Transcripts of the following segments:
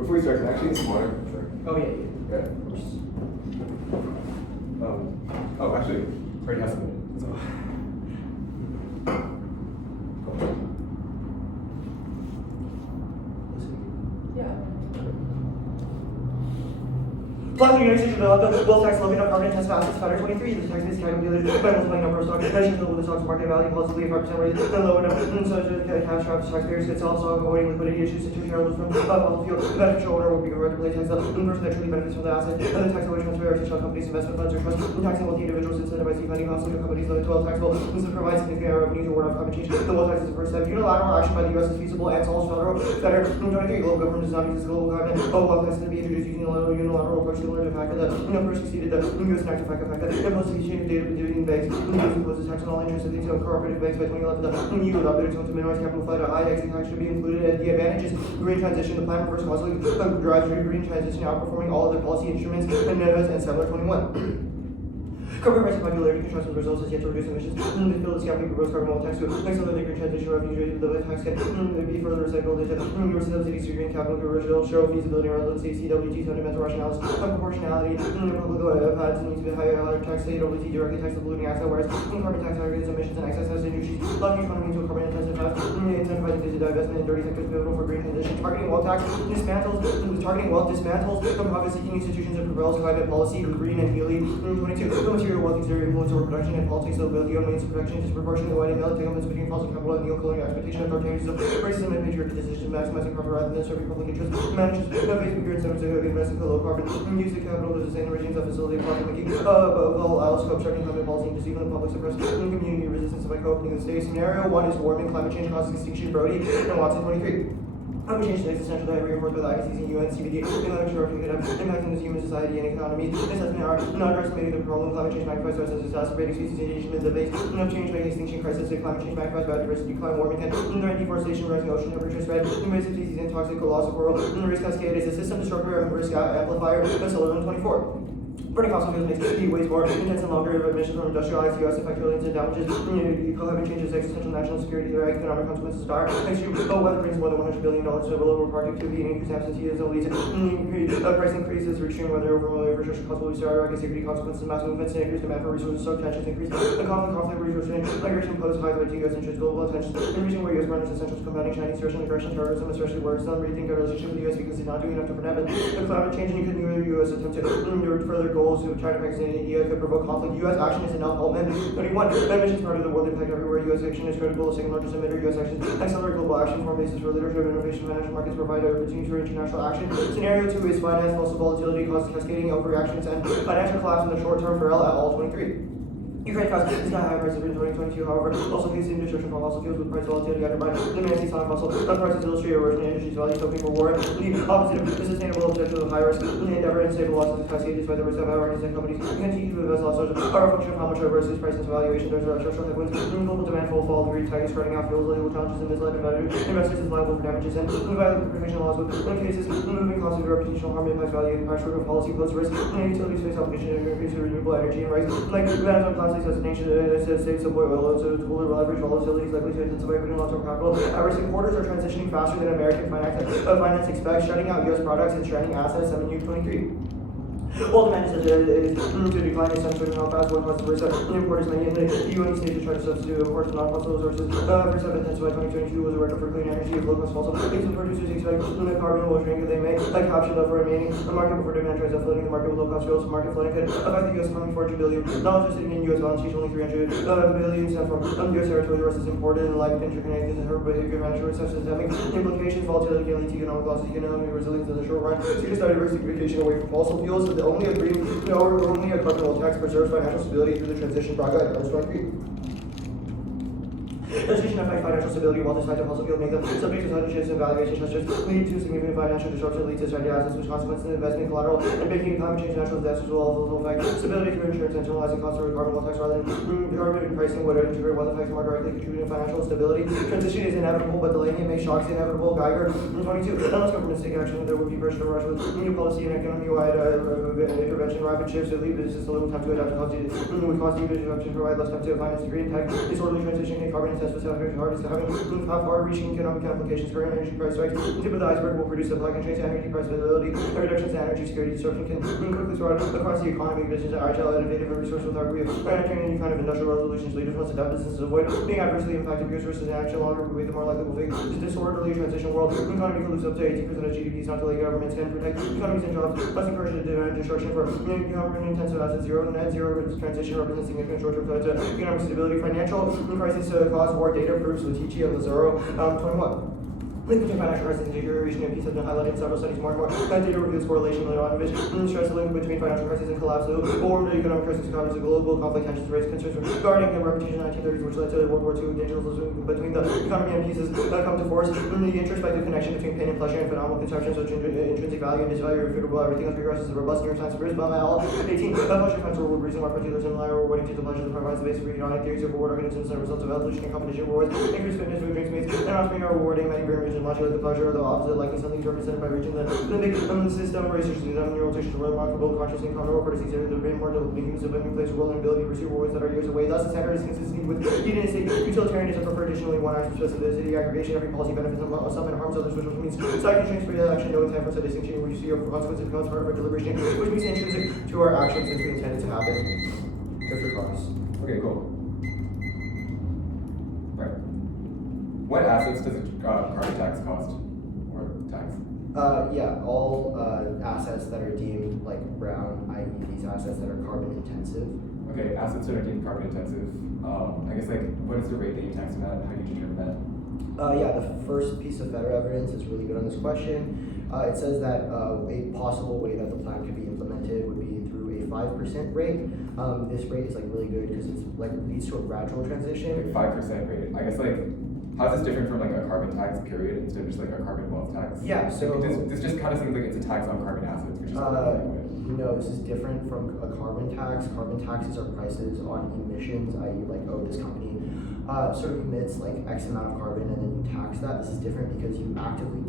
Before we start, can I actually get some water? Sure. Oh, yeah. Yeah, of course. Oh, actually, already have some. So. Yeah. Following the United States the wealth tax levy on carbon intensive assets, factor 23, the tax base calculated by multiplying number of stocks, measured with the stock's market value, possibly 5% rate, and low enough, so to cash traps, taxpayers could sell stock, avoiding liquidity issues to shareholders from fossil fuel. The beneficial owner will be directly taxed the person that truly benefits from the asset, and the tax away transfer to shell companies, investment funds, or trusts, and taxing wealthy individuals incentivized defunding fossil fuel companies limit to wealth taxable, and to provide significant revenue to ward off climate change. The wealth tax is the first step. Unilateral action by the U.S. is feasible and solves federal. 23, global government does not exist global government. Wealth tax is to be introduced using a unilateral approach similar to the fact that first succeeded the U.S. act of fact that imposed exchange of data between banks. The U.S. imposes tax on all interest of these cooperative banks by 2011. The EU adopted its own to minimize capital flow. High exit tax should be included. And the advantages green transition. The plan reverse causally drives green transition, outperforming all other policy instruments and NEVAs and Settler 21. Carbon pricing popularity controls the results as yet to reduce emissions. The field is capping proposed carbon wealth tax to accelerate the green transition revenue rate. The tax can be further recycled into your subsidies to green capital conversion, show feasibility and relevancy, CWT, fundamental rationales, proportionality, public paths need to be higher tax, CWT directly tax the polluting asset, whereas carbon tax aggregates emissions and excess has industries, locking economy into a carbon intensive tax, incentivizing digital divestment in dirty sectors pivotal for green transition, targeting wealth tax, dismantles profit-seeking institutions and propels climate policy with green and healing. 22. The material wealth exert influence over production and politics of the means of production disproportionately widening the entanglements between fossil capital and neo-colonial expectation of authoritarianism, racism, and patriarchy decisions, maximizing profit rather than serving public interest, manages Facebook goods and invest in low carbon, use the capital to sustain the regimes that facilitate profit making, all else obstructing climate policy and deceiving the public, suppress community resistance by co-opting the state. Scenario 1 is warming, climate change causes extinction. Brody and Watson 23. Climate change is existential that reinforced by the IPCC and UN, CBD, climate change could have impacting this human society and economy. Assessment are not underestimating the problem. Climate change magnifies threats as exacerbating species engagement in the base of change making extinction crisis. Climate change magnifies biodiversity decline, warming, and deforestation, rising ocean temperature spread, invasive species and toxic loss of coral. Risk cascade is a system disruptor and risk amplifier. Solar 24. Burning fossil fuels makes heat waves more intense and longer. Emissions from industrialized U.S. affect trillions and damages. Climate change is existential national security. Their economic consequences dire. Extreme weather brings more than $100 billion to the global productivity and increased absenteeism leads to price increases for extreme weather over infrastructure costs will skyrocket. Security consequences, mass movements, and increased demand for resources, so tensions increase. The conflict resources, migration pose high threat to U.S. interests, global attention. In region where U.S. partners essential to combating Chinese Russian aggression, terrorism, especially where some rethink our relationship with the U.S. because it's not doing enough to prevent it. The climate change and the U.S. attempt to further goals to China, Pakistan, and India could provoke conflict. U.S. action is enough. Element 21. Emissions part of the world impact everywhere. U.S. action is critical. The second largest emitter. U.S. action accelerate global action form basis for leadership, innovation, financial markets provide opportunities for international action. Scenario 2 is finance, also volatility, causes cascading overreactions, and financial collapse in the short term for L at all 23. Ukraine costs sky high prices in 2022, however, also facing destruction from fossil fuels with price volatility undermined demand sees on fossil prices illustrate erosion in industry's value, hoping for war. The opposite of the sustainable objective of high risk endeavor and stable losses cascades by the risk of averages and companies continue to invest losses are a function of how much risk is price into valuation. There's structural headwinds, global demand will fall, the green tide is spreading out fuels, legal challenges, and misled investors is liable for damages and violent protection laws with cases moving costs of reputational harm impacts value and pressure of policy pose risk and utilities face obligation to increase renewable energy and rights like management plastics as an ancient states of oil, so to leverage volatility is likely to intensify putting long-term capital at risk. Quarters are transitioning faster than American finance expects, shutting out U.S. products and shredding assets. 7U23. Oil demand is to decline essentially how fast one costs versus importers many in the UN states to try to substitute imports of non-fossil resources. For 7 tenths by 2022 was a record for clean energy with low-cost fossil. Some producers expect the carbon will shrink if they may capture the remaining market before demand tries out flooding the market with low-cost fuels. Market flooding could affect the U.S. economy $400 billion. Dollars are sitting in U.S. balance sheet, only $300 billion sent from U.S. territory versus imported and like interconnected and her behavior management such systemic implications. Volatility can lead to economic losses, economic resilience in the short run. So just diversification away from fossil fuels is the only only a carbon tax preserves financial stability through the transition brought by Damus. Legislation affects financial stability while this type of fossil fuel make them subject to sudden shifts in valuation such as lead to significant financial disruption, lead to stranded assets, which consequences in investment collateral and making climate change natural disasters will also affect stability through insurance, internalizing costs of carbon tax rather than carbon pricing would integrate wealth effects more directly contributing to financial stability. Transition is inevitable, but delaying it makes shocks inevitable. Geiger 22. Unless governments take action, there would be pressure to rush with new policy and economy-wide intervention. Rapid shifts that leave businesses a little time to adapt to cause disruption, provide less time to finance the green tech, disorderly transition in carbon test with having far-reaching economic applications. Current energy price spikes, the tip of the iceberg will produce supply constraints, energy price visibility, and reductions to energy security disruption can quickly spread across the economy. Business are agile, innovative, and resourceful without entering any kind of industrial revolutions. Leaders must adapt businesses avoid being adversely impacted because resources in action longer will be the more likely will face the disorderly transition world. The economy can lose up to 18% of GDP. Not to let governments can protect economies and jobs. Must encourage the destruction for government-intensive assets. Net zero transition represents significant short-term threat to economic stability. Financial crisis cause war. Data proves Letici and Lazaro. 21. Link between financial crisis and deterioration and peace has been highlighted in several studies more and more. That data reveals correlation with stress the link between financial crisis and collapse. The war, economic crisis covers the global conflict tensions raised concerns regarding the reputation in the 1930s, which led to World War II. Digital between the economy and pieces that come to force. The introspective connection between pain and pleasure and phenomenal conceptions of intrinsic value and disvalue are irrefutable. Everything else progresses is a robust neuroscience. Bruce Baumel, 18. The pleasure finds a reward reason why particular similar rewarding to the pleasure that provides the basis for hedonic theories of reward organisms and results of evolution and competition rewards. Increased fitness, food, drinks, meats, and offspring are rewarding. Many brain regions modulate the pleasure of the opposite, liking something represented by reaching the limbic system. Researchers examine neural tissues where remarkable conscious and neural cortices are the brain more behaves of any place role and ability to pursue rewards that are years away. Thus, the standard is consistency with hedonistic utilitarianism. Prefer additionally one act of specificity, aggregation. Every policy benefits some and harms others, which means side constraints for the action. No intent for such a distinction. We see a consequence becomes part of our deliberation, which means intrinsic to our actions since we intend it to happen. Good for cause. Okay, cool. Right. What assets does a carbon tax cost? Or tax? Yeah, all assets that are deemed like brown, i.e. these assets that are carbon intensive. Okay, assets that are deemed carbon intensive. I guess like, what is the rate that you tax them at? How do you determine that? Yeah, the first piece of federal evidence is really good on this question. It says that a possible way that the plan could be implemented would be through a 5% rate. This rate is like really good because it's like leads to a gradual transition. Like 5% rate. I guess like, how is this different from like a carbon tax period instead of just like a carbon wealth tax? Yeah, so this just kind of seems like it's a tax on carbon assets, which is no, this is different from a carbon tax. Carbon taxes are prices on emissions, i.e. like, oh, this company sort of emits like X amount of carbon and then you tax that. This is different because you actively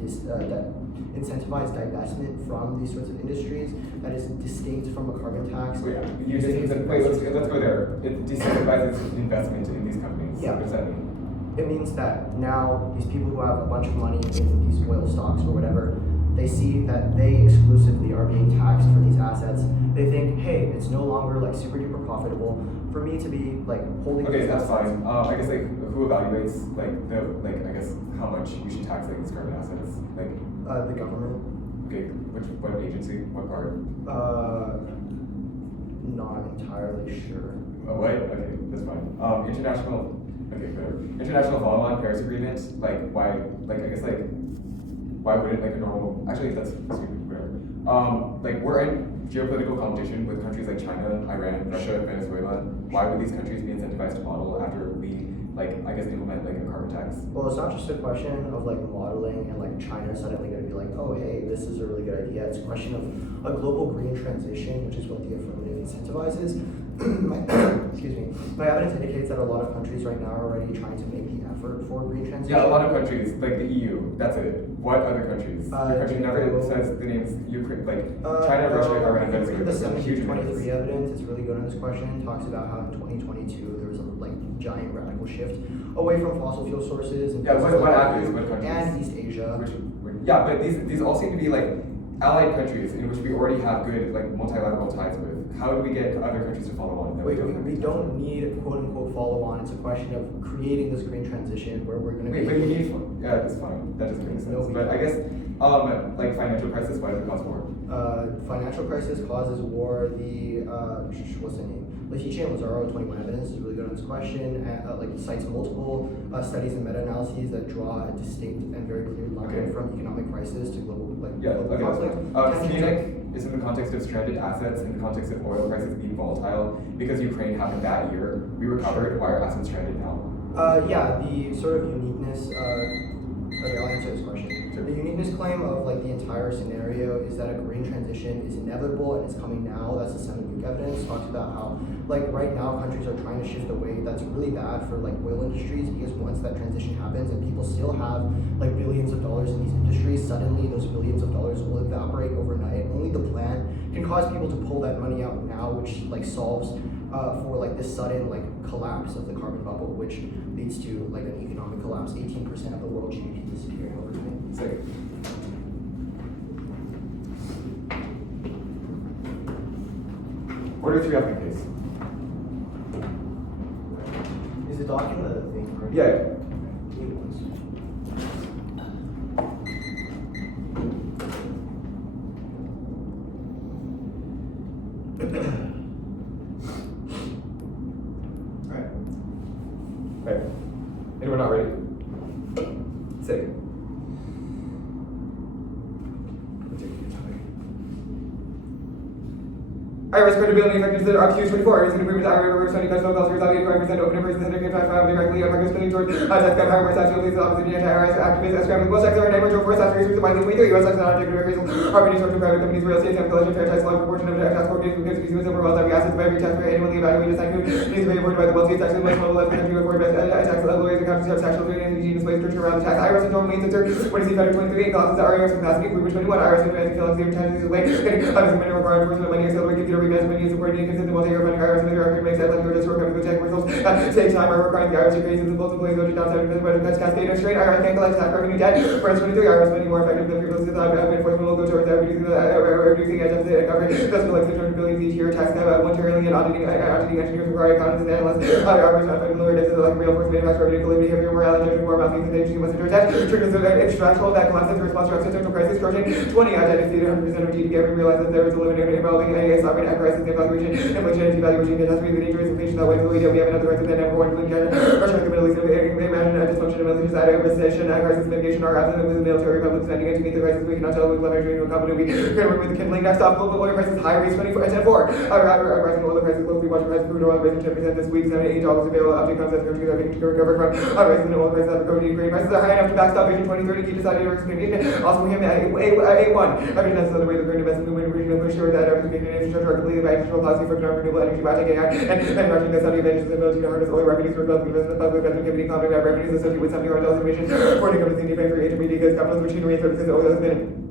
incentivize divestment from these sorts of industries that is distinct from a carbon tax. Wait, let's go there. It disincentivizes investment in these companies. Yeah. What does that mean? It means that now these people who have a bunch of money in these oil stocks or whatever, they see that they exclusively are being taxed for these assets. They think, hey, it's no longer like super duper profitable for me to be like holding. Okay, these that's assets. fine. I guess like who evaluates like I guess how much we should tax like these carbon assets? Like The government. okay, what agency? What part? Not entirely sure. What? Okay, that's fine. International. Okay, whatever. International follow-on Paris Agreement. Like why? Like I guess like why wouldn't like a normal? Actually, that's stupid. Whatever. Like we're in geopolitical competition with countries like China, Iran, Russia, Venezuela. Why would these countries be incentivized to model after we like I guess implement like a carbon tax? Well, it's not just a question of like modeling and like China suddenly going to be like, oh hey, this is a really good idea. It's a question of a global green transition, which is what the affirmative incentivizes. Excuse me. My evidence indicates that a lot of countries right now are already trying to make the effort for green transition. Yeah, a lot of countries, like the EU, that's it. What other countries? Your country never says the names Ukraine, like China, Russia, Iran, If you read the Venezuela. Huge 1723 evidence, it's really good on this question. It talks about how in 2022 there was a like giant radical shift away from fossil fuel sources and Yeah, what countries? and East Asia. Yeah, but these all seem to be like allied countries in which we already have good like multilateral ties with. How do we get other countries to follow on? We don't need a quote unquote follow on. It's a question of creating this green transition where we're going to Wait, but you need yeah, that's fine. That doesn't make sense. No, but I guess like financial crisis, why does it cause war? Financial crisis causes war. The what's the name? Letici and Lazaro 21 evidence is really good on this question. Like cites multiple studies and meta-analyses that draw a distinct and very clear line from economic crisis to global global conflict. Munich is in the context of stranded assets, in the context of oil prices being volatile. Because Ukraine happened that year, we recovered. Why are assets stranded now? Yeah, the sort of uniqueness. Okay, I'll answer this question. So the uniqueness claim of like the entire scenario is that a green transition is inevitable and it's coming now. That's the 7-week evidence. Talks about how like right now countries are trying to shift away. That's really bad for like oil industries because once that transition happens and people still have like billions of dollars in these industries, suddenly those billions of dollars will evaporate overnight. Only the plan can cause people to pull that money out now, which like solves for like this sudden like collapse of the carbon bubble, which leads to like an economic collapse, 18% of the world GDP disappearing overnight. Sick. Order 3 up in case. Is the document a thing, right? Yeah. It was. Alright. Okay. Anyone not ready? Sick. Iris credibility effectiveness of up to 24. Iris improvements iris reverse 20 customer calls 5% open in person center 5 directly Marcus spinning towards tech higher more sexual police officer the anti-iris activist scrambling well sex or neighbor for stats research the widely 23 US sex and object appraisal harmony social private companies real estate and collection fair tax law proportion of tax court case because species over wealth every assets of every tax for annually evaluated tax needs to be avoided by the wealthiest tax most level less country afford best tax lawyers and countries have sexual and genius ways to around the tax iris and total means it's what is he better 23 causes the iris capacity group 21 iris and advancing killing zero times away others many require enforcement of money accelerate computer revenge money supporting consistent multi-year funding iris and the record makes that like your district of the check results at the same time are requiring the iris increases the multiple ways to downside of the budget cuts cascade and straight iris can't collect tax revenue debt for 23 iris money more effective than previous enforcement will go towards reducing deficit and covering thus collects 600 billion each year tax cut 1 trillion auditing engineers require accountants and analysts iris not finding lower deficit like real force manufacturer revenue collecting behavior morale and judgment more about things and agency must address triggers of extractional that collapses in response to existential crisis scorching 20 identity 100% of GDP every realize that there is a limit involving a sovereign crisis evaluation inflation and devaluation catastrophe leading to inflation that way we have another crisis that never one Russia like the Middle East imagine a dysfunction of military side of recession crisis mitigation are absent with the military public spending and to meet the crisis we cannot tell with leverage into a company we can work with the kindling next off global oil prices high rates 24 and 10-4 rising oil prices closely watching price of crude oil raising 10% this week $78 available update comes as countries are beginning to recover from rising oil prices after COVID Ukraine prices are high enough to backstop Vision 2030 keep deciding to risk also we have A1 every that's another way the current investment movement region push sure that our infrastructure are completely by additional policy for renewable energy biotech AI and marketing that's how the advantages of ability to harness oil revenues for public investment activity economic revenues associated with something or else information for the companies need to pay for HMB because capitalist machinery and services oil has been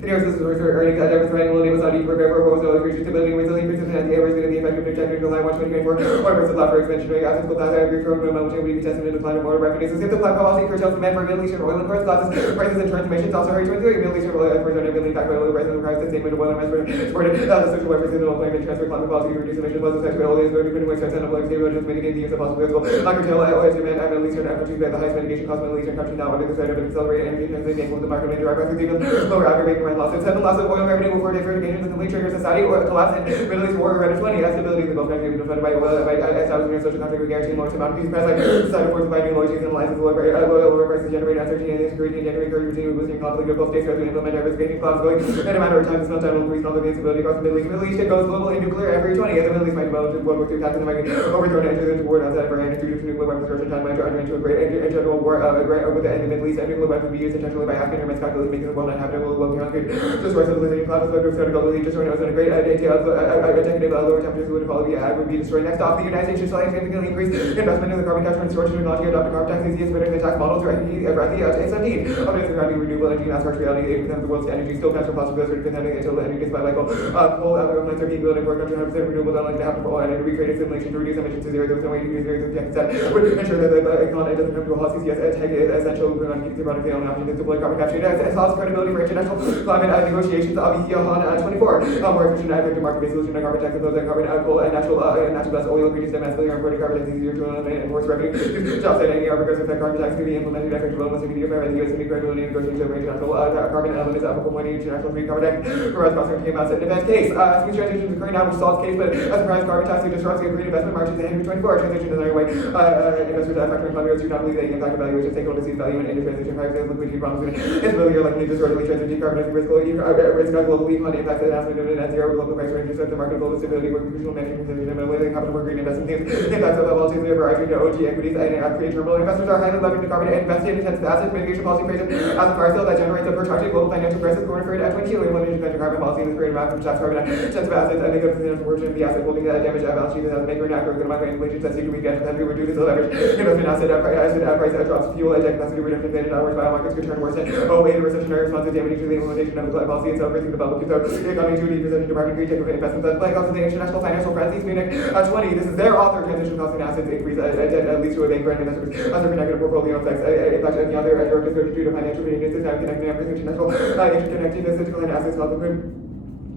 the nearest system is earning that diversifying will enable Saudi to prepare for wholesale increase stability and resilience persistent at the average of the effective trajectory to line 1 2024 or versus lot for expansion rate as physical class I agree from which will be tested in the climate water revenues. So since the climate policy curtails demand for Middle Eastern oil and classes, prices and transformations also hurry 23 Middle Eastern oil exports are negatively impacted by oil prices and requires the statement of oil and supported as a social weapons in the climate transfer climate policy to reduce emissions plus effects oil is going to put in waste and public stable to mitigate the use of fossil fuels will curtail oil demand at Middle Eastern effort to get the highest mitigation cost Middle Eastern countries now under the threat of accelerated energy transition influence the market and direct prices even lower aggravating rent losses. Seven loss of oil revenue before different occasions the complete trigger society or collapse in Middle East war around 20 as stability in the Gulf countries defended by establishing a social contract with guaranteeing lowest amount of peace price like society forced by new loyalties and alliances lower prices generate uncertainty and insecurity and generating encourage routine with boosting conflict of both states to implement diversification clauses going in a matter of time this time will increase conflict and instability across the Middle East. Middle East it goes global and nuclear every 20 as the Middle East might develop into World War II attacks and might be overthrown and enter into war outside of Iran and introduce nuclear weapons destruction time might enter into a great general war with the end of the Middle East and nuclear weapons be used intentionally by Afghan immense calculations making the world uninhabitable will be concrete destroy civilization clouds of globally destroying ozone a great detail of a decade of lower temperatures would follow would be destroyed. Next off, the United States should significantly increase investment in the carbon capture and storage technology, adopt a carbon tax easiest better than tax models or it's 17. Updates regarding renewable energy mass harsh reality 8% of the world's energy still comes from fossil fuels until energy gets by Michael. Coal plants are being built in poor countries 100% renewable unlikely to happen for all and to recreate a simulation to reduce emissions to zero. There was no way to use zero that would ensure that the economy doesn't come to a halt. CCS tech is essential to keep the product the only option is to deploy carbon capture. It allows credibility for international climate negotiations. Obviously, on 24 more efficient and effective market-based solution to carbon tax and those that carbon coal and natural gas oil ingredients that massively are imported carbon tax easier to eliminate and force revenue. Jobs that any progressive that carbon tax can be implemented effectively almost immediately by the U.S. and credibility and negotiations over international carbon element is applicable when international free carbon tax provides cross came out in the best case. Smooth transition is occurring now, which solves case, but as a price carbon tax who disrupts the green investment margins in 24 transition is underway. Investors that factor in climate do not believe that the impact of valuation stakeholders see value in transition prices liquidity problems and instability are likely to disorderly transition decarbonizing risk globally on the impacts that has been doing net zero global price ranges of the market global stability where crucial management consideration and way capital for green investment themes impacts of volatility of variety to OG equities and create terminal investors are highly leveraged to carbon and invested in intensive asset mitigation policy phrases as a fire sale that generates a protracted global financial crisis going for it at 22 implementation of carbon policy in this period of rapid tax carbon intensive assets and make up the portion of the asset holding that damage balance sheet that has make or not good amount of inflation that seek to regain that we reduce the leverage investment asset price drops fuel eject capacity reduction in other words biomarkers could turn worse and the recessionary response to damage to the implementation implementation of the policy itself, raising the public itself, the economy to a deep department agree take investments that like also the international financial friendlies Munich 20. This is their author transition costing assets increase at least to a bank grant investors under negative portfolio effects. In fact, the other directors go due to financial ratings is now connecting everything international interconnectedness into client assets called the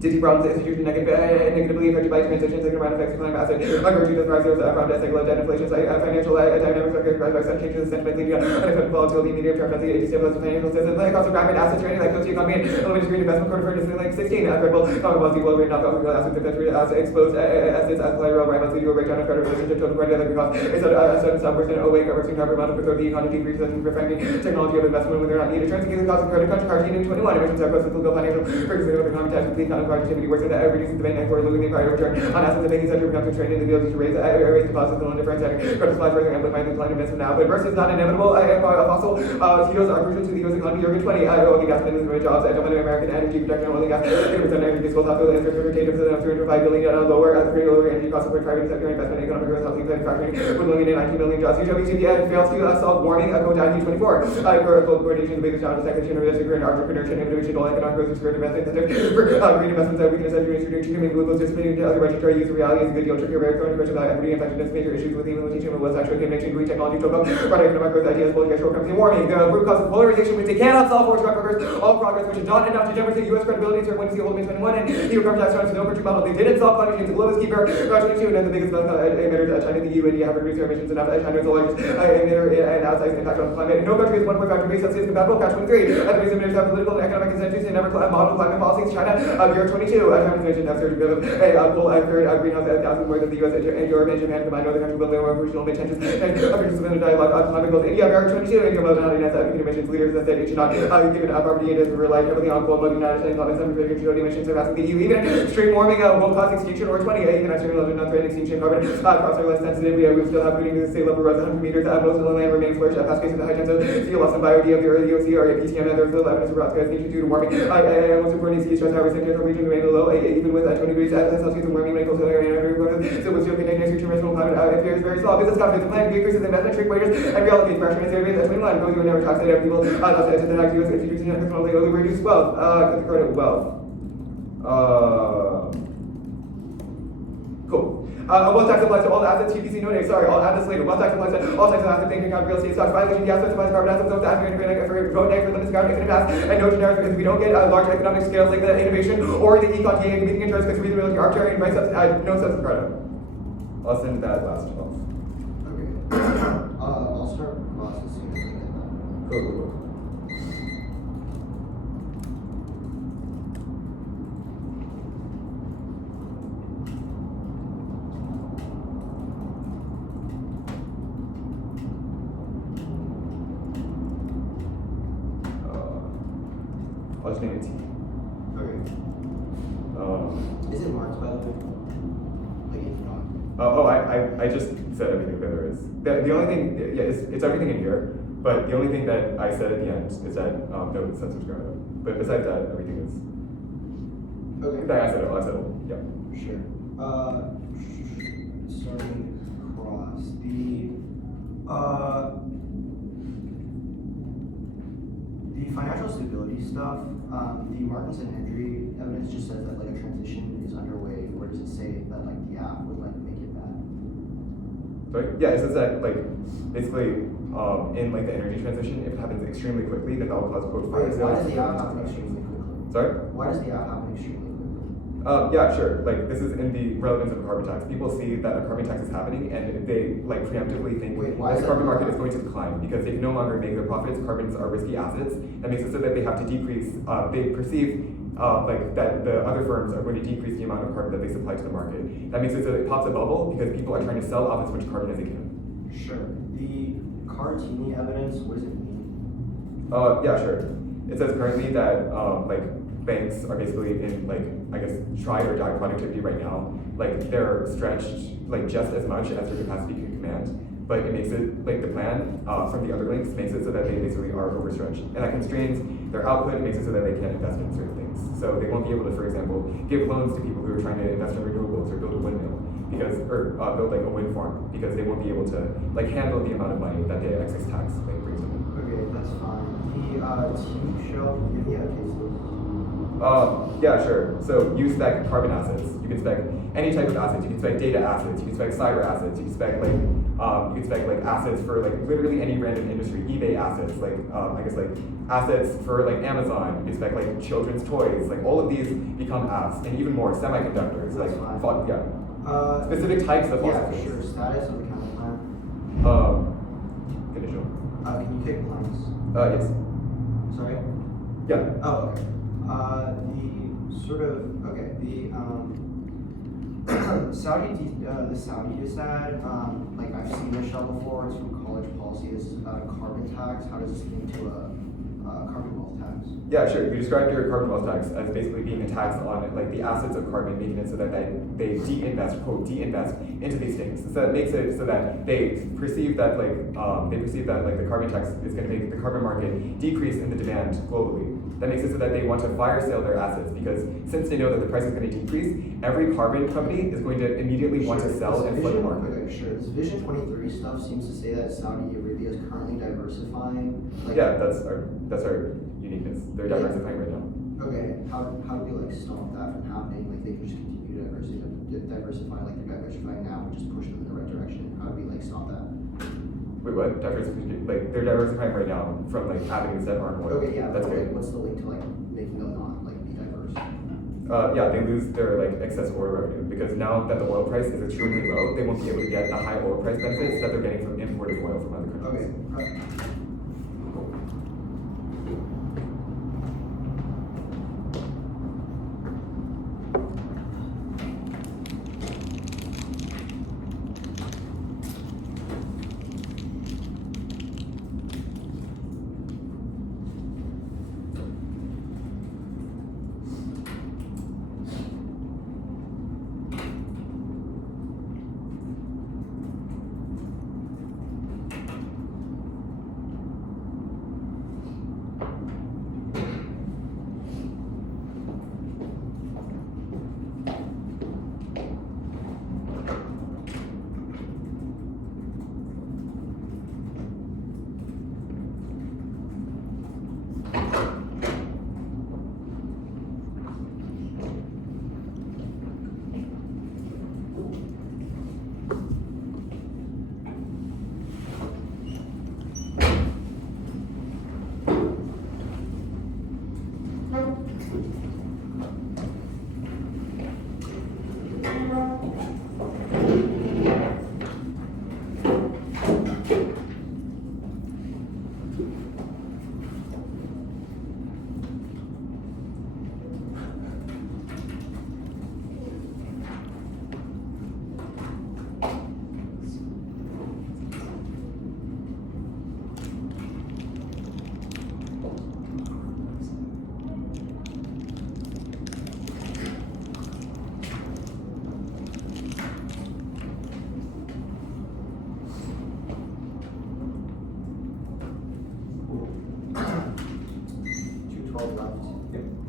Dizzy problems, institutions negatively affected by transitions and around effects of climate asset. Encouraging the rise of from cycle debt inflation, financial dynamics are characterized by sudden changes in sentiment leading to unexpected volatility, medium term frenzy, destabilizing financial systems, like cost of rapid assets training, like the economy, eliminated green investment code for like 16, credible, common policy, well, not assets, defensive exposed assets as collateral, right, must lead to a breakdown of credit relationship, total credit, like cost, is a sudden subversion, awake, reversing cover amount of the economy, decreases and refining technology of investment when they're not needed, transferring the cost of credit, country, cartoon, 21, emissions are close to legal financial, purchasing of economic tax, complete economic activity, works in the reducing the bank network, losing the prior return on assets of banking sector becomes constrained in the ability to raise deposits and loan difference and credit supplies further amplifying the decline investment now. But versus not inevitable, fossil fuels are crucial to the U.S. economy. Urban 20, oil and gas business jobs, and American energy production, oil and gas, 80% energy disposal, fossil infrastructure, of $305 billion lower energy costs for private sector investment, economic growth, healthy manufacturing, would eliminate 19 million jobs. UWCP fails to solve warming, code down 24. Coordination, the biggest challenge, second generation, entrepreneurship, innovation, all economic growth, secure domestic incentive for green investments that we can essentially glucose dissipating into other budgetary use of reality is a good deal trickier, very prone to question about equity, effectiveness, major issues with the implementation of what's actually connection, green technology, token, product economic growth ideas, political shortcomings, and warming. The root cause of polarization, which they cannot solve for track records, all progress, which is not enough to demonstrate U.S. credibility, to when you see old May 21 and EU government tax no country model. They didn't solve climate change, the global keeper, 22, and then the biggest emitters, China, the EU, India have reduced their emissions enough. China is the largest emitter and outsized impact on climate. No country is 1.5 degrees Celsius compatible. Catch 23. The biggest emitters have political and economic incentives and never model climate policies. China, Bureau 22. China's mentioned have surged greenhouse gas more than the U.S. and Europe and Japan combined. Other countries will lower regional intentions and officials within the dialogue on climate goals. India, Bureau 22. India, Modi, not enough emissions leaders that said it should not given property and rely heavily on coal. Modi, not enough climate some emissions surpassing the EU. Even extreme warming will cause extinction or 20. Even extreme level not threatening extinction carbon crops are less sensitive. We still have putting the state level roads 100 meters. Most of the land remains flourished at past cases of high tension. Sea loss and biodiversity of the early OC or PTM and there's little evidence of rocks extinction due to warming. Most importantly, sea stress harvest central regions remain low even with 20 degrees Celsius and warming when coastal area and so we'll still contain next future regional climate appears very small. Business confidence plan to increases investment, shrink wages, and reallocate pressure in areas as 21 goes you never tax that people to the next US institutions and economically only reduce wealth. Cut the credit wealth. Cool. Wealth tax applies to all assets, TPC no sorry, all assets later. Wealth tax applies to all types of assets, banking account, real estate stocks, violation, the assets applies to carbon assets, those assets for vote negative limits, account, extended pass, and no generics because we don't get large economic scales like the innovation or the econ gain, meeting interest because we really arbitrary and no substance credit. I'll send that last 12. Okay. I'll start processing as I get that. Cool. I'll just name it T. Okay. Is it marked by the way? Like it's not. I just said everything that there is. The only thing, yeah, it's everything in here, but the only thing that I said at the end is that no, it's not subscribed. But besides that, everything is. Okay. I said it, yeah. Sure. Starting across the financial stability stuff, the Martins and Hendry evidence just says that like a transition is underway, or does it say that like the app would like make it bad? Sorry? Yeah, it says that like basically in like the energy transition, if it happens extremely quickly, then that will cause quote fire Why sales. does the app happen extremely quickly? Sorry? Why does the app happen extremely quickly? Yeah, sure. Like this is in the relevance of a carbon tax. People see that a carbon tax is happening, and they like preemptively think why the is carbon that? market is going to decline because they can no longer make their profits. Carbons are risky assets. That makes it so that they have to decrease. They perceive like that the other firms are going to decrease the amount of carbon that they supply to the market. That makes it so that it pops a bubble because people are trying to sell off as much carbon as they can. Sure. The Cartini evidence, what does it mean? Yeah, sure. It says currently that like banks are basically in like I guess try or die productivity right now. Like they're stretched like just as much as their capacity can command. But it makes it like the plan from the other links makes it so that they basically are overstretched. And that constrains their output and makes it so that they can't invest in certain things. So they won't be able to, for example, give loans to people who are trying to invest in renewables or build a windmill because or build like a wind farm because they won't be able to like handle the amount of money that the excess tax like brings with them. Okay, that's fine. The team show, give me a case list. Yeah, sure. So you spec carbon assets. You can spec any type of assets. You can spec data assets. You can spec cyber assets. You can spec like assets for like literally any random industry. eBay assets, like I guess like assets for like Amazon. You can spec like children's toys. Like all of these become apps, and even more semiconductors. That's fine. Yeah. Specific types of fossil Yeah, fuels. sure. Status of the counter plan. Conditional. Can you take blanks? Yes. Sorry? Yeah. Oh, okay. The Saudi dissad, like I've seen this shell before, it's from college policy, this is about a carbon tax. How does this link to a carbon wealth tax? Yeah, sure. You described your carbon wealth tax as basically being a tax on like the assets of carbon, making it so that they de-invest, quote, de-invest into these things. So that makes it so that they perceive that like the carbon tax is going to make the carbon market decrease in the demand globally. That makes it so that they want to fire sale their assets because since they know that the price is going to decrease, every carbon company is going to immediately want to sell and flood the market. Okay, sure. This Vision 23 stuff seems to say that Saudi Arabia is currently diversifying. Like, Yeah, that's our uniqueness. They're diversifying right now. Okay, how do we like stop that from happening? Like they can just continue to diversify like they're diversifying now and just push them in the right direction. How do we like stop that? Wait, what? Diversification? Like they're diversifying right now from like avenues that aren't oil. Okay, yeah, That's but great. like, what's the link to like making them not like be diverse? Yeah, they lose their like excess oil revenue because now that the oil price is extremely low, they won't be able to get the high oil price benefits that they're getting from imported oil from other countries. Okay.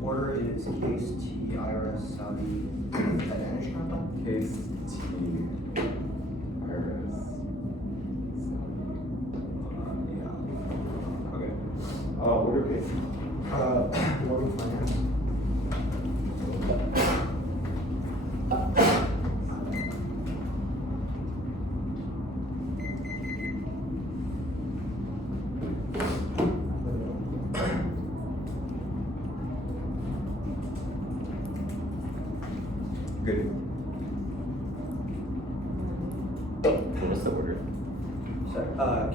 Order is case T IRS Saudi advantage countdown. Case T IRS. Yeah. Okay. Order case. Mortgage finance. Good. What's the order? Sorry.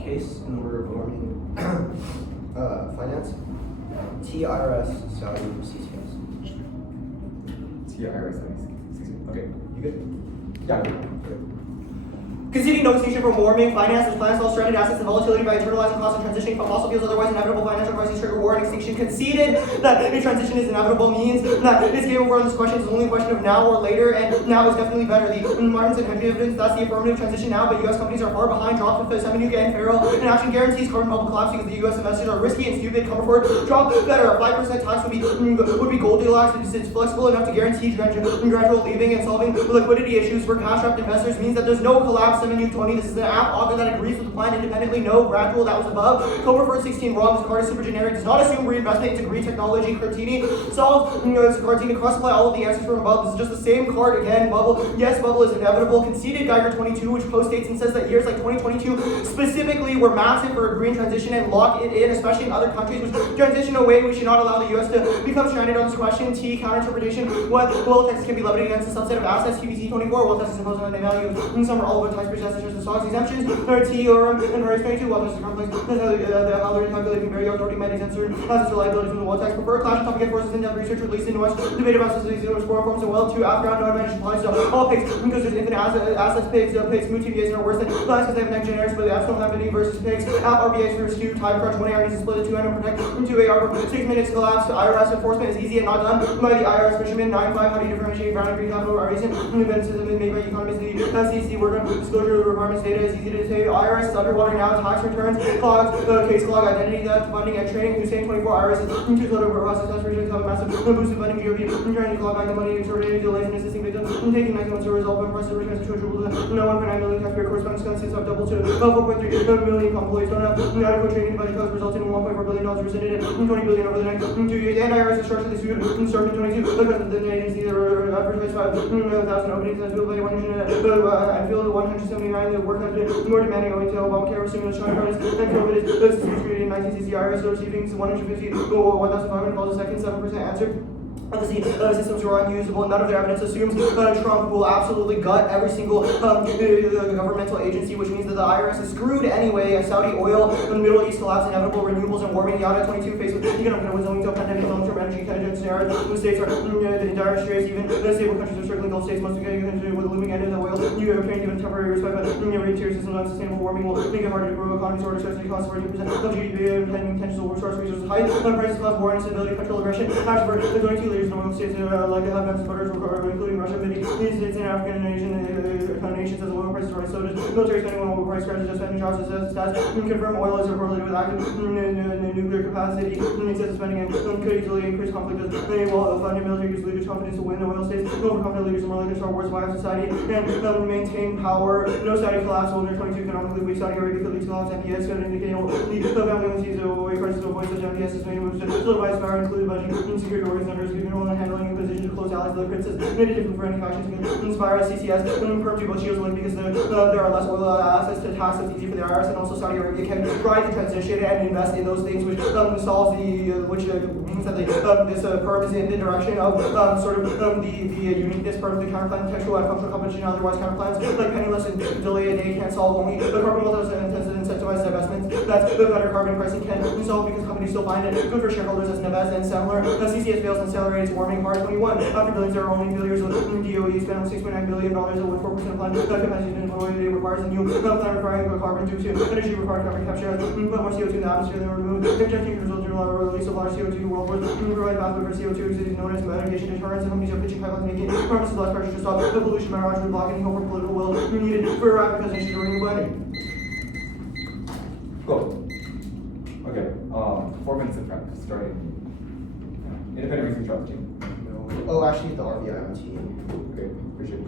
Case in order of warning. Finance. TIRS Saudi CCS. TIRS. Okay. You good? Yeah. Good. Conceding no distinction from warming, finance, as plans, all stranded assets, and volatility by internalizing costs and transitioning from fossil fuels, otherwise inevitable financial crises trigger war and extinction. Conceded that a transition is inevitable means that it's game over on this question is only a question of now or later, and now is definitely better. The Martins and Henry evidence that's the affirmative transition now, but U.S. companies are far behind. Drops with the Seminuka and Farrell, and action guarantees carbon bubble collapse because the U.S. investors are risky and stupid. Comerford drop better. A 5% tax would be Goldilocks because it's flexible enough to guarantee gradual leaving and solving liquidity issues for cash-strapped investors means that there's no collapse 7U20. This is an app author that agrees with the plan independently. No, gradual, that was above. Code reference 16 wrong. This card is super generic. Does not assume reinvestment into green technology. Cartini solved. This Cartini cross supply all of the answers from above. This is just the same card again. Bubble. Yes, bubble is inevitable. Conceded Geiger 22, which post-dates and says that years like 2022 specifically were massive for a green transition and lock it in, especially in other countries which transition away. We should not allow the U.S. to become stranded on this question. T, counter-interpretation. What wealth taxes can be levied against a subset of assets. TBC 24, wealth taxes imposed on the value of some or all of tax-based assets and stocks exemptions. T, or and various 22, wealth taxes complex. How they're calculating very authority might exempt certain assets or liabilities from the wealth tax. Preferred clash of topic forces in depth research released in West debate about specific four forms of wealth. 2, after no advantage applies to all pigs because there's infinite assets, pigs, mood TVAs are worse than plants because they have neck generics, but the absolute happening versus pigs. App RBX versus 2, time crunch, 1 AR needs to split the 2 and protect 2 AR for 6 minutes collapse. IRS enforcement is easy and not done by the IRS fisherman. 9.5, how do you differentiate brown and green capital are recent events made by economists? The SEC work on disclosure requirements data is easy to say. IRS is underwater now, tax returns, clogs, case log, identity theft, funding and training. Hussein 24, IRS is too slow to process tax returns, have a massive boost in funding GOP, trying to claw back the money, extraordinary delays in assisting victims, taking 9 months to resolve impressive returns to triple to 1.9 million taxpayer correspondence expenses have doubled to 4.3 million employees don't have adequate training budget cuts resulting in $1.4 billion rescinded and 20 billion over the next 2 years. And IRS is structurally sued in starting 22 because the agency advertised 5,000 openings and filled by 179. The work has been more demanding owing to Obamacare, stimulus, China credits, and COVID is created in 1960. IRS is receiving 150 1,500 calls a second, 7% answer. The systems are unusable. None of their evidence assumes Trump will absolutely gut every single governmental agency, which means that the IRS is screwed anyway. Saudi oil, the Middle East collapse, inevitable renewables and warming. Yada 22 faced with economic wisdom to a pandemic, long-term energy intelligence scenarios. The states are in dire straits. Even the stable countries are circling Gulf states must be getting into with the looming end of the oil. You have obtained even temporary respect, but reinterior systems of sustainable warming will make it harder to grow economies or especially costs 40% of GDP, pending potential resource high. Prices cause war and instability, petrol aggression. Actually, for the 22 leaders in the oil states like to have supporters, including Russia, many states and African nations as oil prices rise. So does military spending when oil price crashes, just spending jobs as stats confirm oil is correlated with active nuclear capacity. Excessive spending and could easily increase conflict as well funding military gives leaders confidence to win. Oil states overconfident leaders are more likely to start wars, why society and maintain power. No Saudi collapse. Older 22 economically weak Saudi Arabia could lead to collapse. MPS could indicate the family when sees oil crisis to avoid such MPS is made moves to solidify its power, including budget insecurity organs under giving role in handling a position to close allies. The princes made it different for any factions to inspire CCS and perm people shields link because there are less oil assets to tax. It's easy for the IRS, and also Saudi Arabia can drive the transition and invest in those things which solves the which means that this perm is in the direction of sort of the uniqueness part of the counterplan textual and functional competition. Otherwise, counterplans like penniless and delay a day can't solve. Only the carbon wealth incentivized divestments. That's the better carbon pricing can solve because companies still find it good for shareholders as Neves and Semler. CCS fails and accelerates warming hard 21. After billions, there are only failures with DOE spent on $6.9 billion with 4% plan capacity to employ. It requires a new plan requiring carbon to energy required carbon capture as put more CO2 in the atmosphere than remove. Injecting results in a release of large CO2 to world wars. Provide pathway for CO2 is known as mitigation deterrence, and companies are pitching pipelines making promises less pressure to stop the pollution by largely blocking hope for political will needed for rapid transition to renewable energy. Cool. Okay. 4 minutes of prep starting. Independent research strategy. Oh, actually, the RBI on team. Okay, appreciate it.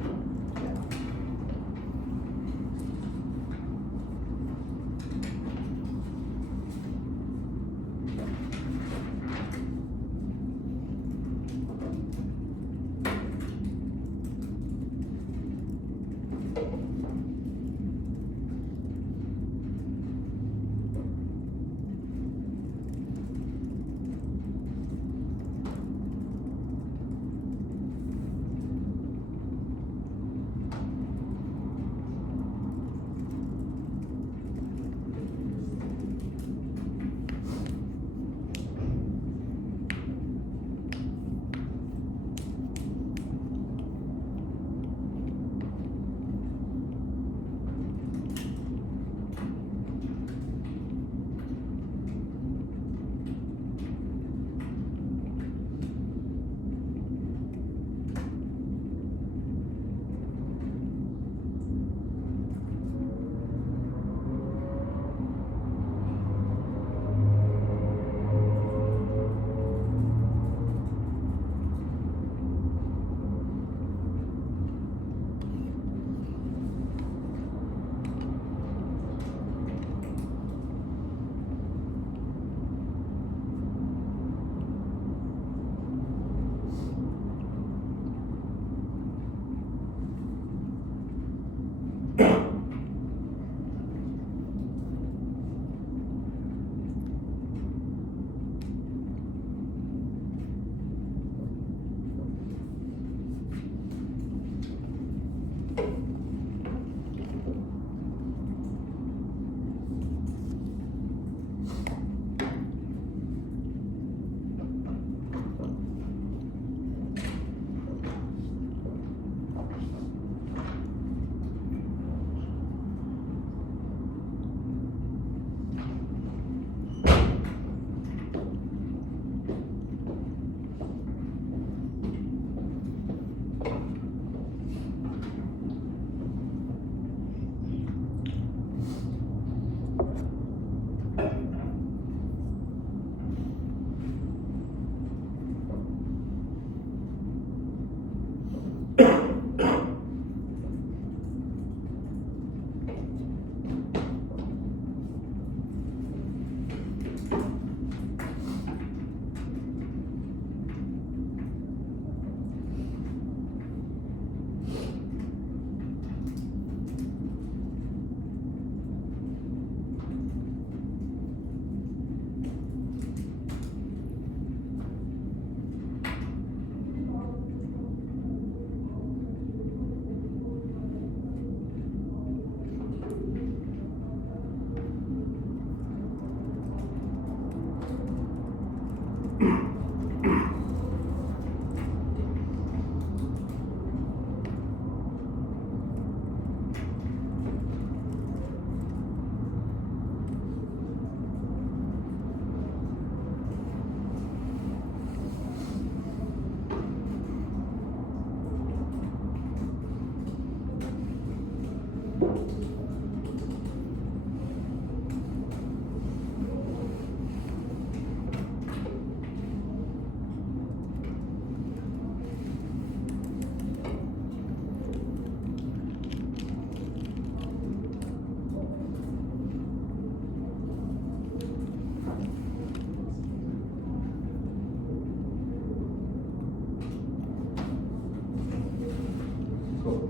Cool.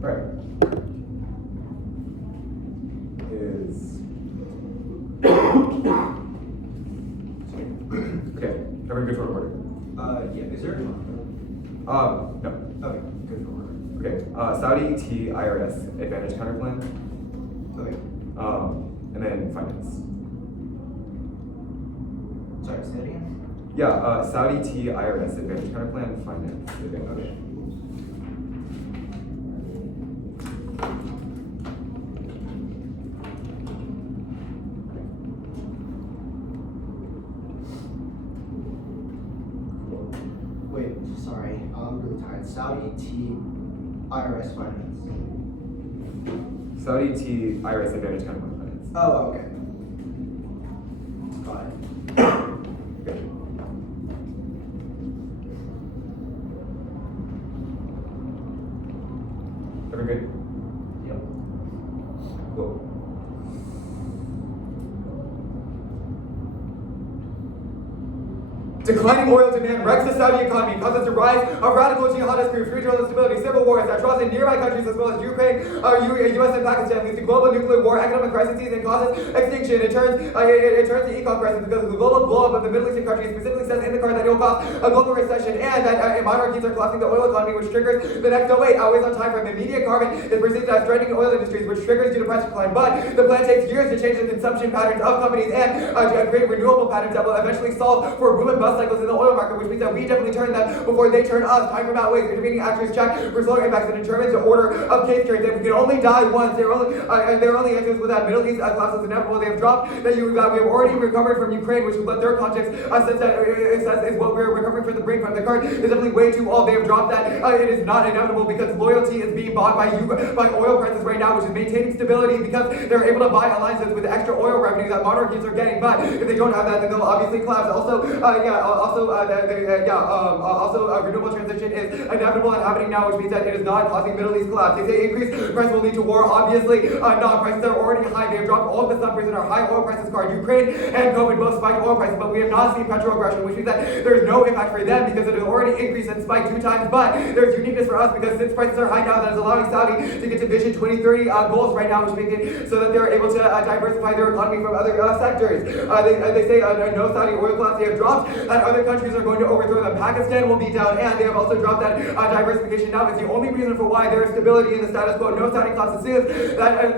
Right. Is okay. Are we good for recording? Yeah, is there? No. Okay, good for order. Okay. Saudi T IRS Advantage Counter Plan. Okay. And then finance. Sorry, say that again? Yeah. Saudi T IRS Advantage Counter Plan. Finance. Advantage. Okay. Wait, sorry, I'm really tired. Saudi T IRS finance. Saudi T IRS Advantage Counter Plan. Finance. Oh, okay. Got it. Okay. Everyone good? Yep. Cool. Declining oil demand wrecks the Saudi economy, causes the rise of radical jihadist groups, regional instability, civil wars that draws in nearby countries as well as Ukraine, US and Pakistan, leads to global nuclear war, economic crises, and causes extinction. It turns the econ crisis because of the global blow-up of the Middle Eastern countries specifically says in the card that it will cause a global recession and that monarchies are collapsing the oil economy, which triggers the next 08, always on time frame. Immediate carbon is perceived as threatening oil industries, which triggers due to price decline. But the plan takes years to change the consumption patterns of companies and create renewable patterns that will eventually solve for boom and bust cycles in the oil market, which means that we definitely turn them before they turn us. Time from outweighs intervening actors check for solar impacts and determines the order of case carries. That we can only die once. They're only answers with that Middle East collapse is inevitable. They have dropped that we have already recovered from Ukraine, which is what their context says that is what we're recovering from the brink from. The card is definitely way too old. They have dropped that it is not inevitable because loyalty is being bought by oil prices right now, which is maintaining stability because they're able to buy alliances with extra oil revenue that monarchies are getting. But if they don't have that, then they'll obviously collapse. Also, renewable transition is inevitable and happening now, which means that it is not causing Middle East collapse. They say increased price will lead to war. Obviously, not. Prices are already high. They have dropped all of the numbers in our high oil prices card. Ukraine and COVID both spiked oil prices, but we have not seen petro aggression, which means that there is no impact for them because it has already increased and spiked 2 times. But there's uniqueness for us because since prices are high now, that is allowing Saudi to get to Vision 2030 goals right now, which make it so that they're able to diversify their economy from other sectors. They say no Saudi oil collapse. They have dropped that other countries are going to overthrow them. Pakistan will be down, and they have also dropped that diversification now. It's the only reason for why there is stability in the status quo. No Saudi collapse assumes that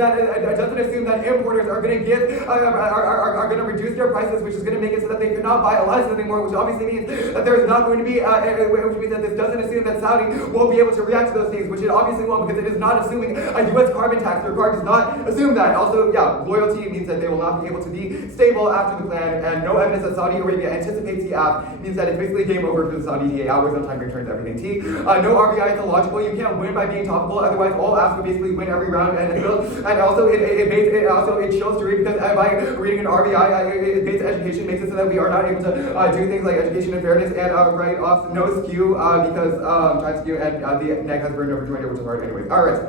doesn't assume that importers are going to give are going to reduce their prices, which is going to make it so that they cannot buy alliances anymore, which obviously means that there is not going to be, which means that this doesn't assume that Saudi won't be able to react to those things, which it obviously won't because it is not assuming a U.S. carbon tax. Their card does not assume that. Also, yeah, loyalty means that they will not be able to be stable after the plan, and no evidence that Saudi Arabia anticipates the app means that it's basically game over for the Saudi DA. Hours on time returns everything. T. No RBI is illogical. You can't win by being topical. Otherwise, all apps would basically win every round. And also, it shows to read because by reading an RBI, basic education makes it so that we are not able to do things like education and fairness and write-offs. No skew because time skew and the neg has burned over joined, which is hard anyways. All right.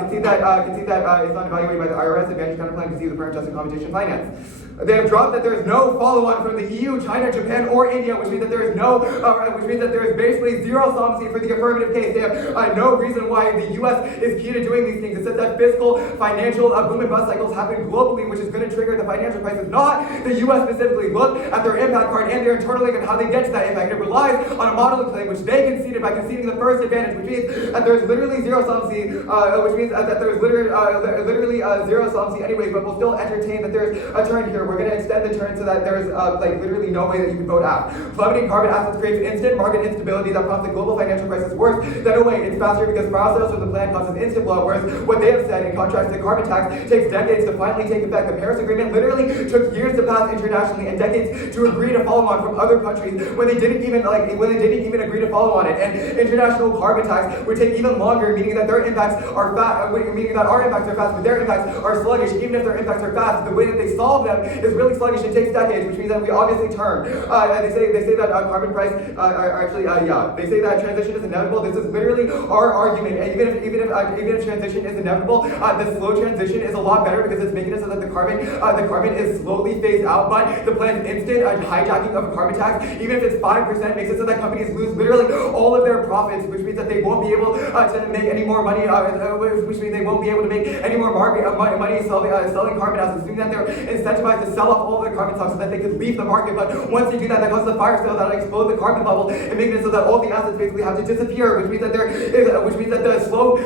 Concede that it's not evaluated by the IRS. Advantage counterplan. Concede the firm just in computation finance. They have dropped that there is no follow-on from the EU, China, Japan, or India, which means that there is basically zero solvency for the affirmative case. They have no reason why the U.S. is key to doing these things. It says that fiscal, financial boom and bust cycles happen globally, which is going to trigger the financial crisis, not the U.S. specifically. Look at their impact card and their internal link and how they get to that impact. It relies on a modeling claim, which they conceded by conceding the first advantage, which means that there's literally zero solvency, which means that there's literally zero solvency anyways, but we'll still entertain that there's a turn here. We're going to extend the turn so that there's literally no way that you can vote out. Plummeting carbon assets creates instant market instability that prompts the global financial crisis worse than 08. It's faster because process of the plan causes instant blow, whereas what they have said in contrast to carbon tax takes decades to finally take effect. The Paris Agreement literally took years to pass internationally and decades to agree to follow on from other countries when they didn't even agree to follow on it. And international carbon tax would take even longer, meaning that their impacts are fast, meaning that our impacts are fast, but their impacts are sluggish. Even if their impacts are fast, the way that they solve them is really sluggish and takes decades, which means that we obviously turn. they say that carbon price are actually they say that transition is inevitable. This is literally our argument. And even if transition is inevitable, the slow transition is a lot better because it's making it so that the carbon is slowly phased out. But the plan's instant hijacking of a carbon tax, even if it's 5%, makes it so that companies lose literally all of their profits, which means that they won't be able to make any more money. Which means they won't be able to make any more money selling carbon assets, meaning that they're incentivized to sell off all of their carbon stocks so that they could leave the market. But once they do that, that causes a fire sale that will explode the carbon bubble and making it so that all the assets basically have to disappear, which means that the slow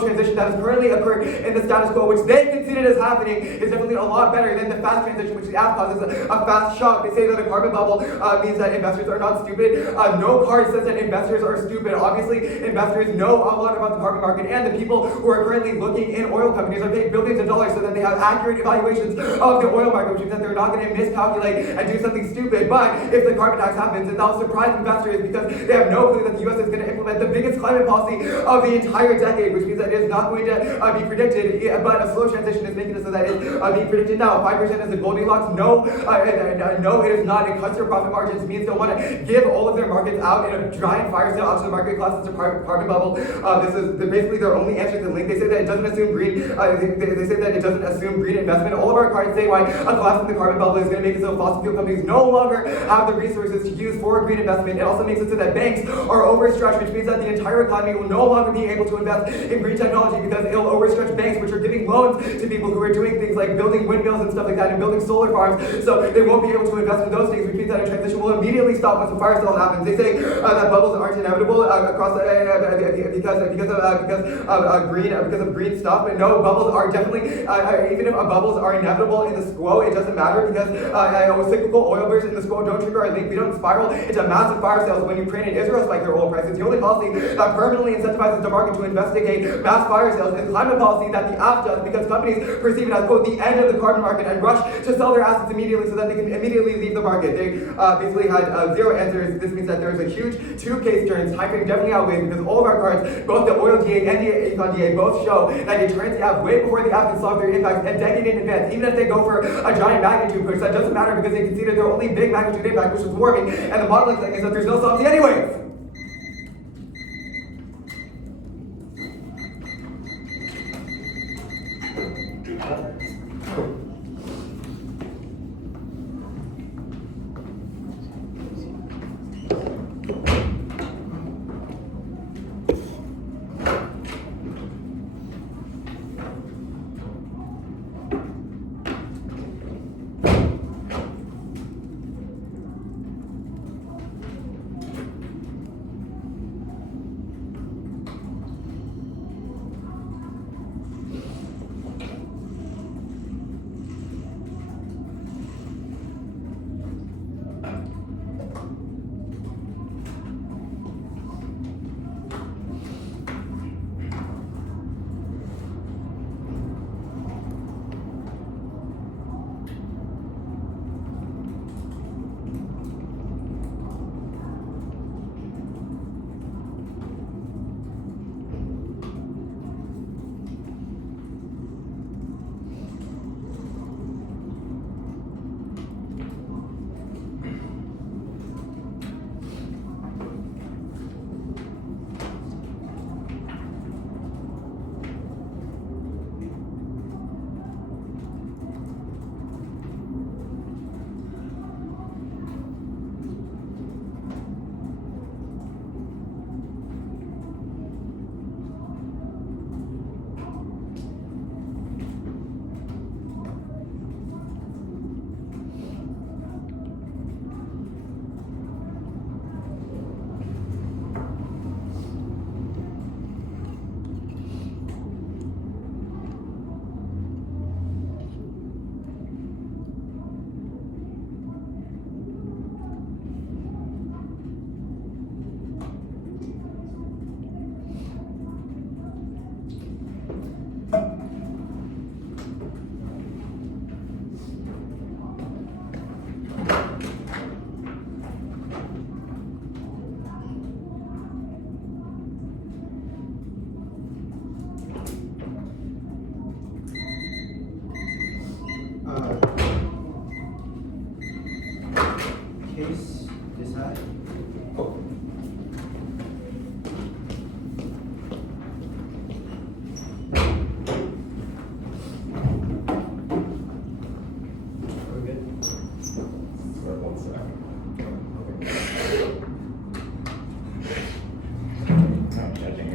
transition that has currently occurred in the status quo, which they conceded is happening, is definitely a lot better than the fast transition, which the app causes a fast shock. They say that a carbon bubble means that investors are not stupid. No card says that investors are stupid. Obviously, investors know a lot about the carbon market, and the people who are currently looking in oil companies are paying billions of dollars so that they have accurate evaluations of the oil market, which means that they're not going to miscalculate and do something stupid. But if the carbon tax happens, then that'll surprise investors because they have no clue that the U.S. is going to implement the biggest climate policy of the entire decade, which means that it is not going to be predicted, but a slow transition is making it so that it's being predicted now. 5% is the Goldilocks. No, it is not. It cuts their profit margins, means they'll want to give all of their markets out in a giant fire sale out to the market class. It's a carbon bubble. This is basically their only answer to the link. They say that it doesn't assume green. They say that it doesn't assume green investment. All of our cards say why a collapse in the carbon bubble is going to make it so fossil fuel companies no longer have the resources to use for green investment. It also makes it so that banks are overstretched, which means that the entire economy will no longer be able to invest in green technology because it'll overstretch banks, which are giving loans to people who are doing things like building windmills and stuff like that and building solar farms. So they won't be able to invest in those things, which means that a transition will immediately stop once the fire sale happens. They say that bubbles aren't inevitable because of green stuff. But no, bubbles are definitely even if bubbles are inevitable in the SQO, it doesn't matter because cyclical oil bursts in the SQO don't trigger our link. We don't spiral into massive fire sales when Ukraine and Israel spike their oil prices. The only policy that permanently incentivizes the market to investigate mass fire sales is climate policy that the app does because companies perceive it as, quote, the end of the carbon market and rush to sell their assets immediately so that they can immediately leave the market. They basically had zero answers. This means that there is a huge 2 case turns. Time frame definitely outweighs because all of our cards, both the oil DA and the econ DA, both show that it turns the app way before the app can solve their impacts a decade in advance. Even if they go for a giant magnitude push, that doesn't matter because they conceded their only big magnitude impact, which was warming, and the modeling thing is that there's no solvency anyways.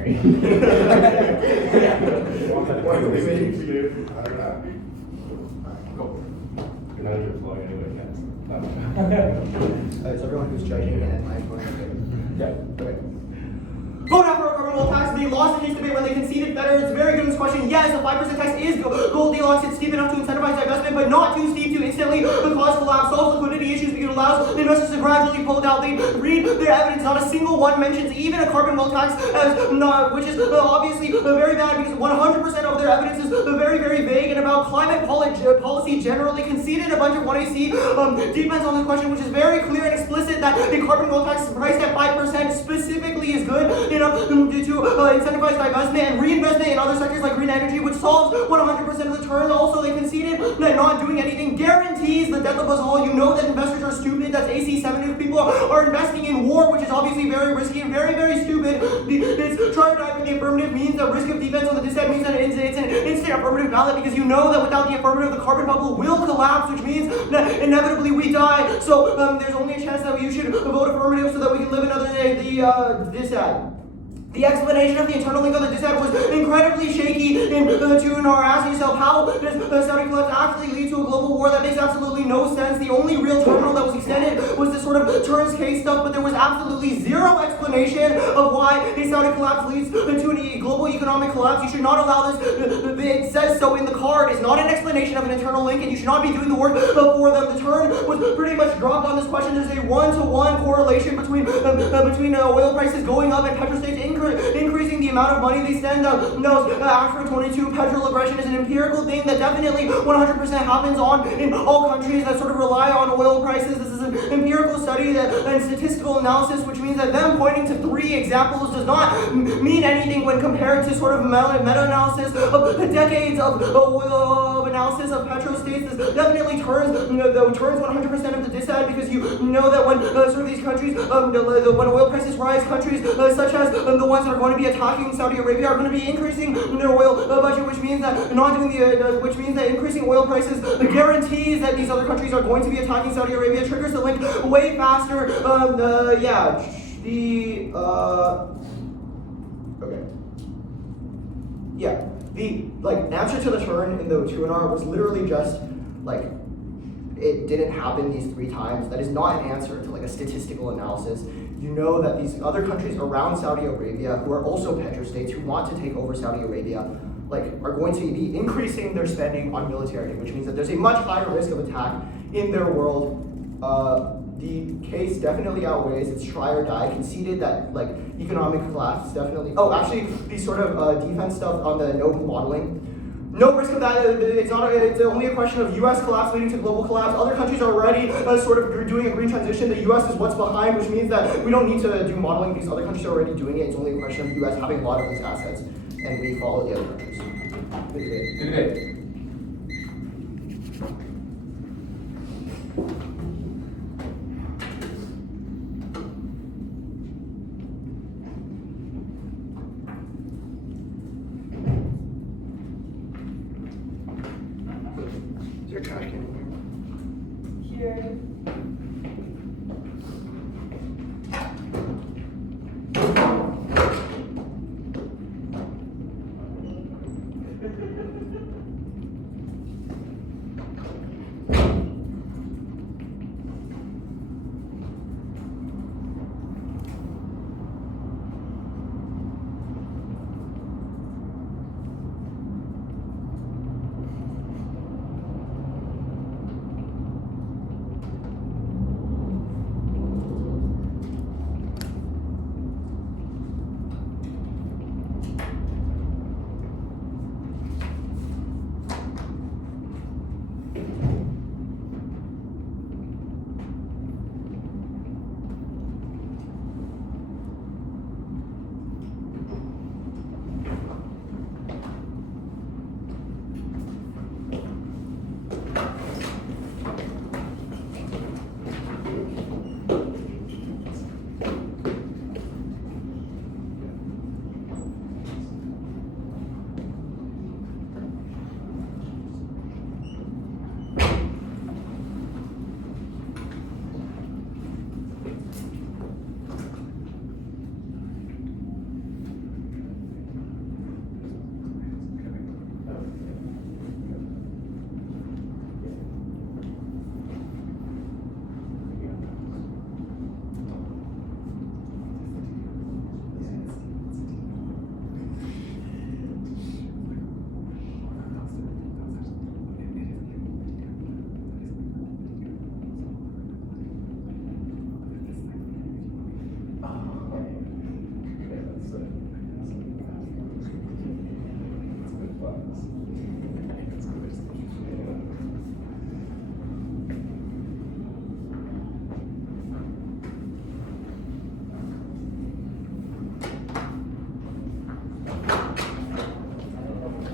Mary. What are we waiting for you? I don't know. Go. You're not even flowing anyway, yes. It's everyone who's judging and my opponent. Yeah. Okay. Vote out for a carbon gold tax. They lost the case debate when they conceded better. It's very good in this question. Yes, a 5% tax is Goldilocks. It's steep enough to incentivize divestment, but not too steep to instantly cause collapse. Solves liquidity issues because it allows investors to gradually pull down. They read their evidence. Not a single one mentions even a carbon gold tax, which is obviously very bad because 100% of their evidence is very, very vague and about climate policy generally. Conceded a bunch of 1AC defense on this question, which is very clear and explicit that a carbon gold tax priced at 5% specifically is good enough to incentivize divestment and reinvestment in other sectors like green energy, which solves 100% of the turn. Also, they conceded that not doing anything guarantees the death of us all. You know that investors are stupid. That's AC7 if people are investing in war, which is obviously very risky and very, very stupid. It's trying to dive in the affirmative means that risk of defense on the dissent means that it's an instant affirmative ballot because you know that without the affirmative, the carbon bubble will collapse, which means that inevitably we die. So there's only a chance that you should vote affirmative so that we can live another day. The dissent. The explanation of the internal link of the dissent was incredibly shaky in the tune or asking yourself how does Saudi collapse actually lead to a global war? That makes absolutely no sense. The only real terminal that was extended was this sort of turns case stuff, but there was absolutely zero explanation of why a Saudi collapse leads to a global economic collapse. You should not allow this. It says so in the card. It's not an explanation of an internal link, and you should not be doing the work for them. The turn was pretty much dropped on this question. There's a one-to-one correlation between oil prices going up and petrostates increasing the amount of money they send. After 22, petrol aggression is an empirical thing that definitely 100% happens in all countries that sort of rely on oil prices. This is an empirical study and statistical analysis, which means that them pointing to 3 examples does not mean anything when compared to sort of meta-analysis of decades of analysis of petrostates. This definitely turns 100% of the dissent because you know that when sort of these countries, when oil prices rise, countries such as the ones that are going to be attacking Saudi Arabia are going to be increasing their oil budget, which means that which means that increasing oil prices guarantees that these other countries are going to be attacking Saudi Arabia. Triggers the link way faster. The answer to the turn in the 2NR was literally just it didn't happen these 3 times. That is not an answer to a statistical analysis. You know that these other countries around Saudi Arabia, who are also petrostates, who want to take over Saudi Arabia, are going to be increasing their spending on military, which means that there's a much higher risk of attack in their world. The case definitely outweighs. It's try or die. Conceded that economic collapse definitely. Oh, actually, the sort of defense stuff on the no modeling. No risk of that. It's only a question of U.S. collapse leading to global collapse. Other countries are already sort of doing a green transition. The U.S. is what's behind, which means that we don't need to do modeling because other countries are already doing it. It's only a question of the U.S. having a lot of these assets, and we follow the other countries. Good debate. Is there trash can Here.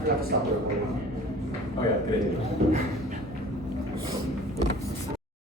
I have to stop the recording. Oh yeah, good idea.